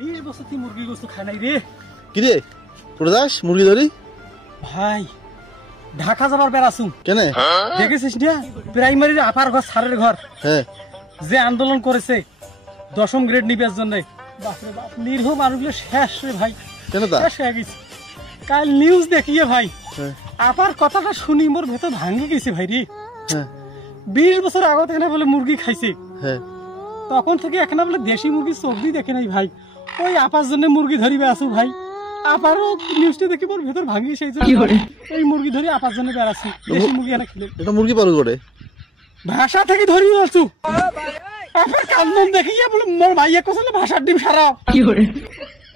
20 বছর থেকে মুরগি গোস্ত খাই নাই রে। কি রে তোরা যাস মুরগি ধরি? ভাই ঢাকা যাবার বেড়াছু কেন? দেখেছিস না প্রাইমারির আপার ঘর সারের ঘর হ্যাঁ যে আন্দোলন করেছে 10ম গ্রেড নিবার জন্য, বাপরে বাপ নিরীহ মানুষগুলো শেষ রে ভাই। কেন তা? শেষ হয়ে গেছে। কাল নিউজ দেখিয়ে ভাই আপার কথাটা শুনি মোর ভেতর ভাঙে গেছে ভাই রে। 20 বছর আগে থেকে বলে মুরগি খাইছে, তখন থেকে এখানে বলে দেশি মুরগি সবজি দেখে নাই ভাই। ওই আপার জন্য মুরগি ধরিবে আসু ভাই। আপারও নিউজটা দেখে মোর ভেতর ভাঙি সেই এই মুরগি ধরি আপার জন্য বেড়াচ্ছি। দেশি মুরগি এনে খেলে এটা মুরগি পালন করে ভাষা থেকে ধরিয়ে আসু। আপার কান্দন দেখিয়ে বলে মোর ভাইয়া কোথায় ভাষার ডিম সারা কি করে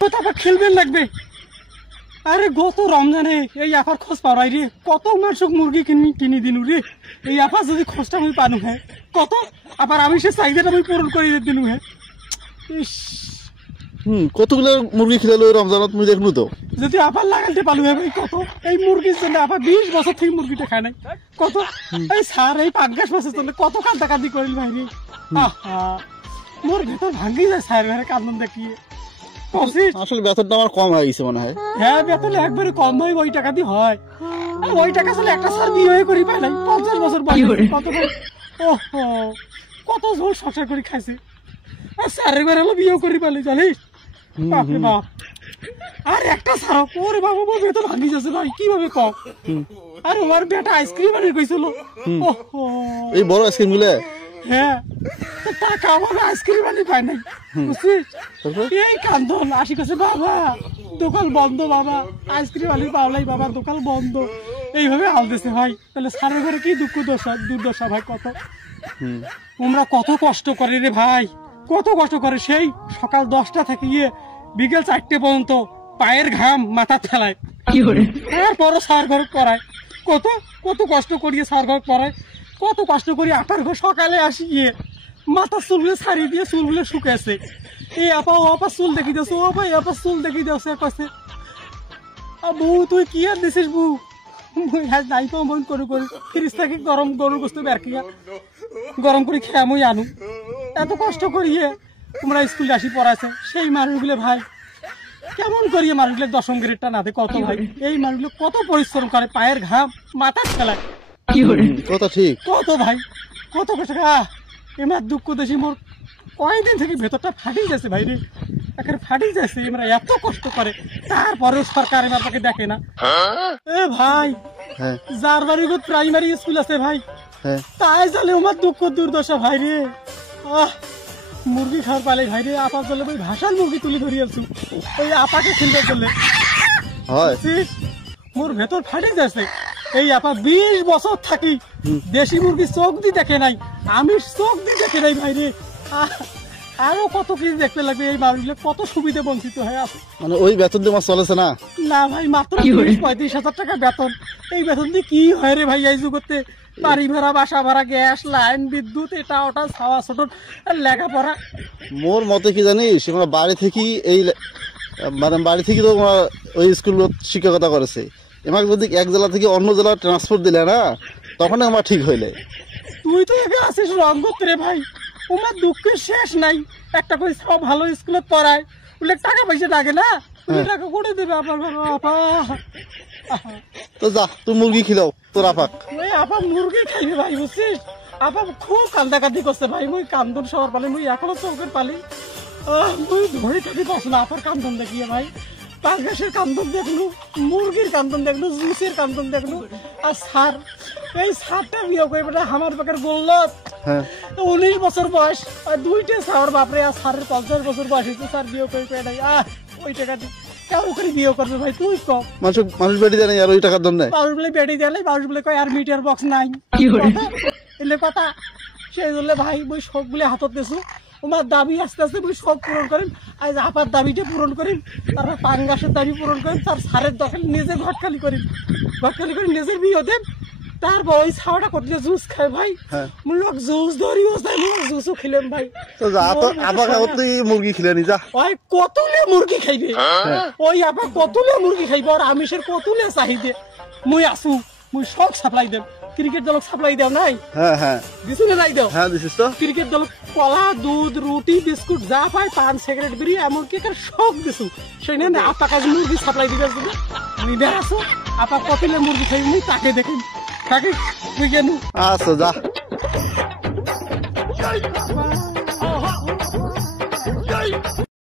তো তারপর খেলবেন লাগবে। আরে গত রমজানে এই আপার খোঁজ পাওয়াই রে, কত মাসক মুরগি কিনি দিনু রে। এই আপার যদি খোঁজটা আমি পানু হ্যাঁ কত আবার আমি সে চাহিদাটা আমি পূরণ করে দিনু হ্যাঁ। কতগুলো মুরগি খিলালো রমজানত মুই দেখনু তো। যদি আপার লাগাইতে পালু হ্যাঁ কত এই মুরগির জন্য আপার 20 বছর থেকে মুরগিটা খায় নাই কত। এই সার এই 5 মাসের জন্য কত কান্দাকান্দি করিল ভাই রে। আহা মোর ভেতর ভাঙি যায় সার ঘরে কান্দন দেখিয়ে। আসলে বেতনটা আমার কম হয়ে গেছে মনে হয়। হ্যাঁ বেতন একবারে কম হয়, ওই টাকা দিয়ে হয়। ওই টাকা আসলে একটা সার বিয়ে করি পাই নাই 50 বছর বয়স কত ভাই। ওহো কত ঝোল সংসার করে খাইছে আর সারের ঘরে হলো বিয়ে করি পাইলে জানিস। বাপরে বাপ আর একটা সার ওরে বাবা মোর বেতন ভাঙি যাচ্ছে ভাই কিভাবে কম। আর আমার বেটা আইসক্রিম আনি কইছিল। ওহো এই বড় আইসক্রিম গুলো হ্যাঁ টাকা আমার আইসক্রিম আনি পাই নাই বুঝছিস। এই কান্দন আসি কাছে বাবা দোকান বন্ধ, বাবা আইসক্রিম আনি পাওলাই, বাবা দোকান বন্ধ, এইভাবে হালতেছে ভাই। তাহলে সারের ঘরে কি দুর্দশা ভাই কত। তোমরা কত কষ্ট করে রে ভাই, কত কষ্ট করে সেই সকাল 10টা থেকে বিকেল 4টে পর্যন্ত পায়ের ঘাম মাথা ফেলায় তারপরও সার ঘর করায়। কত কত কষ্ট করিয়ে সার ঘর করায়, কত কষ্ট করি আপার ঘর সকালে আসি মাথার চুলগুলো ছাড়িয়ে দিয়ে চুলগুলো শুকাইছে। এই আপা ও আপা চুল দেখি দিয়েছে, ও ভাই আপা চুল দেখি দিয়েছে কাছে। বউ তুই কি আর দিছিস বউ? নাই তো মন করে করি ফ্রিজ থেকে গরম গরুর গোস্ত বের কিয়া গরম করে খেয়ে আমি আনু। এত কষ্ট করিয়ে তোমরা স্কুলে আসি পড়াইছে সেই মানুষগুলো ভাই কেমন করিয়ে মানুষগুলো 10ম গ্রেডটা না দেয় কত ভাই। এই মানুষগুলো কত পরিশ্রম করে পায়ের ঘাম মাথার ফেলায় কথা ঠিক কত ভাই কত কষ্ট। এমার দুঃখ দেশি মোর কয়েকদিন থেকে ভেতরটা ফাটিয়ে যাচ্ছে ভাই রে, এখানে ফাটিয়ে যাচ্ছে। এমরা এত কষ্ট করে তারপরেও সরকার এবার তাকে দেখে না। এ ভাই যার বাড়ি প্রাইমারি স্কুল আছে ভাই তাই জালে আমার দুঃখ দুর্দশা ভাই রে। মুরগি খাওয়ার পালে ভাই রে আপা চলে ওই ভাষার মুরগি তুলে ধরিয়েছু ওই আপাকে খেলতে চলে মোর ভেতর ফাটিয়ে যাচ্ছে। এই আপা 20 বছর থাকি দেশি মুরগি চোখ দিয়ে দেখে নাই, আমি চোখ দিয়ে দেখে নাই ভাই রে। আরো কত কিছু দেখতে লাগবে, এই মানুষগুলো কত সুবিধা বঞ্চিত হয়ে আছে। মানে ওই বেতন দিয়ে মাছ চলেছে না? না ভাই মাত্র 35,000 টাকা বেতন। এই বেতন দিয়ে কি হয় রে ভাই এই যুগতে? বাড়ি ভাড়া, বাসা ভাড়া, গ্যাস লাইন, বিদ্যুৎ, এটা ওটা, ছাওয়া ছোটন, লেখাপড়া। মোর মতে কি জানিস আমরা বাড়ি থেকে এই মানে বাড়ি থেকে তো ওই স্কুল শিক্ষকতা করেছে, এমাকে যদি এক জেলা থেকে অন্য জেলা ট্রান্সফার দিলে না তখন আমার ঠিক হইলে। তুই তো এখানে আসিস রং করতে রে ভাই, তোমার দুঃখের শেষ নাই। একটা করে সব ভালো স্কুলে পড়ায় বলে টাকা পয়সা লাগে না, টাকা করে দেবে আপনার আপা। তো যা তুই মুরগি খিলাও তোর আপাক। ওই আপা মুরগি খাইবে ভাই বুঝছিস। আপা খুব কান্দাকান্দি করছে ভাই, মুই কান্দন সবার পালে মুই এখনো চোখের পালি মুই ধরে থাকি পারছ না আপার কান্দন দেখিয়ে ভাই। পাঙ্গাসের কান্দন দেখলু, মুরগির কান্দন দেখলু, জুসের কান্দন দেখলু। আর সার এই সারটা বিয়ে করে বেটা আমার পাকের গোল্লত 19 বছর বয়স আর 2টে সার বাপরে। আর সারের 50 বছর বয়স হয়েছে, সার বিয়ে করে পেটাই ওই টাকাটি কেমন করে বিয়ে করবে ভাই তুই কম। মানুষ বেড়ি দেয় আর ওই টাকার দাম নেই। মানুষ বলে বেড়ি দেয়, মানুষ বলে কয় আর মিটার বক্স নাই এলে কথা। সেই জন্য ভাই ওই সবগুলো হাতত দিয়েছো ওনার দাবি আস্তে আস্তে বই সব পূরণ করেন। আজ আপার দাবিটা পূরণ করেন, তারপর পাঙ্গাসের দাবি পূরণ করেন, তার সারের দখল নিজে ঘটকালি করেন, ঘটকালি করে নিজের বিয়ে দেন। তারপর ওই ছাওয়াটা করলে জুস খায় ভাই। লোক জুস ধরি জুসও খেলেন ভাই। মুরগি খিলে নি যা ওই কতুলে মুরগি খাইবে, ওই আপা কতুলে মুরগি খাইবে আর আমিষের কতুলে চাহিদে। মুই আসু মুই সব সাপ্লাই দেব। ক্রিকেট দল সাপ্লাই দাও নাই হ্যাঁ হ্যাঁ দিছো না নাই দাও হ্যাঁ দিছিস তো ক্রিকেট দল কলা দুধ রুটি বিস্কুট যা পায় পান সিগারেট বিড়ি এমনকি সব দিছো সেই না আপা কাজ মুরগি সাপ্লাই দিবে নিদে আসো আপা কতলে মুরগি খাই মুই তাকে দেখেন তাকে তুই কেন আচ্ছা যা